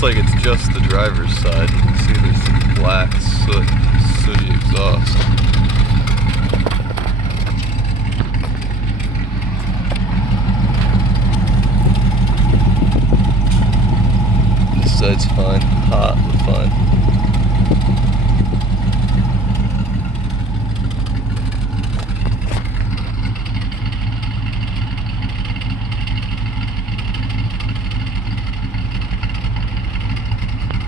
looks like it's just the driver's side. You can see there's some black sooty exhaust. This side's fine, hot but fine.